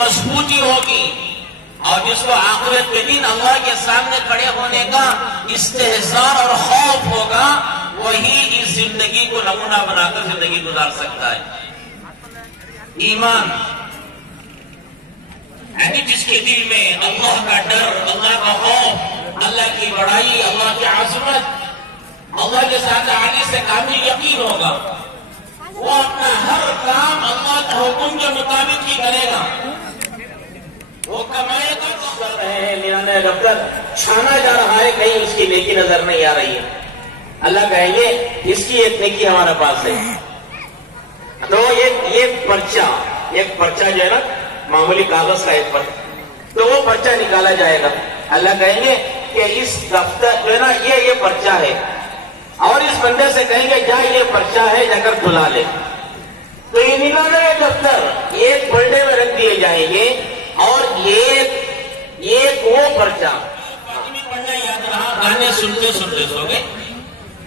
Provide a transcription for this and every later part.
मजबूती होगी और जिसको आखिरत के दिन अल्लाह के सामने खड़े होने का इस्तेहज़ार और खौफ होगा, वही इस जिंदगी को नमूना बनाकर जिंदगी गुजार सकता है। ईमान यानी जिसके दिल में अल्लाह का डर, अल्लाह का खौफ, अल्लाह की बड़ाई, अल्लाह की आज़मत, अल्लाह के साथ आने से कामिल यकीन होगा, वो अपना हर काम अल्लाह के हुक्म के मुताबिक ही करेगा। वो कमाएगा तो कर रहे हैं निराने डॉक्टर, छाना जा रहा है, कहीं उसकी नेकी नजर नहीं आ रही है। अल्लाह कहेंगे इसकी एक नेकी हमारे पास है। तो एक पर्चा जो है ना, मामूली कागज का एक पर्चा, तो वो पर्चा निकाला जाएगा। अल्लाह कहेंगे कि इस दफ्तर जो है ना, ये पर्चा है, और इस बंदे से कहेंगे जा ये पर्चा है, जाकर बुला ले। तो ये निकाले दफ्तर एक पलड़े में रख दिए जाएंगे और एक वो पर्चा पढ़ना याद रहा, गाने सुनते सुनते सो गए।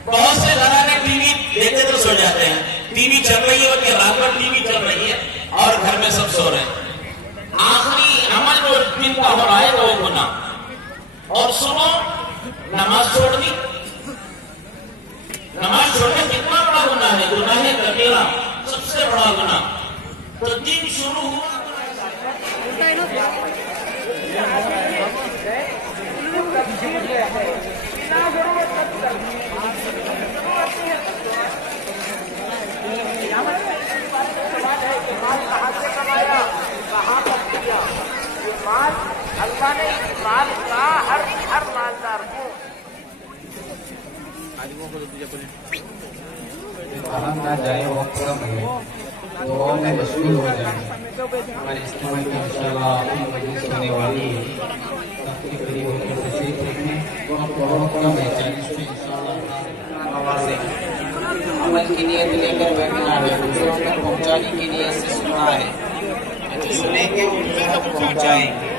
बहुत से घराने टीवी देखते तो सो जाते हैं, टीवी चल रही है और रात भर टीवी चल रही है और घर में सब सो रहे हैं। आखिरी अमल जो दिन का हो रहा है वो गुनाह। और सुनो, नमाज छोड़ दी, नमाज छोड़ना कितना बड़ा गुनाह है, गुनाह है कबीरा, सबसे बड़ा गुनाह। तो दिन शुरू हुआ कहाँ पर किया ये माल, अल्लाह ने इस माल का हर मालदार को बाहर ना जाए, वक्त कम है तो और में मशगूल हो जाए। हमारे इस्तेमाल की इंशाल्लाह मजलिस होने वाली है, काफी करीब होकर तशरीफ रखने, वक्त बहुत कम है, 40 में इंशाल्लाह आवाज़ें अमल की नीयत लेकर बैठना है, दूसरों तक पहुँचाने की नीयत से सुनना है, जो सुनेंगे दूसरों तक पहुँचाएंगे,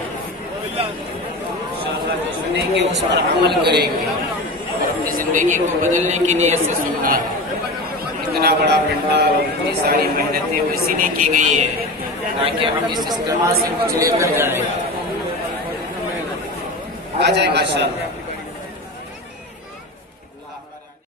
जो सुनेंगे उस पर अमल करेंगे और अपनी जिंदगी को बदलने की नीयत से सुनना है। इतना बड़ा पंडाल और इतनी सारी मेहनतें वो इसीलिए की गई है ताकि हम इस इस्तेमाल से कुछ लेकर जाए। आ जाएगा इंशाअल्लाह।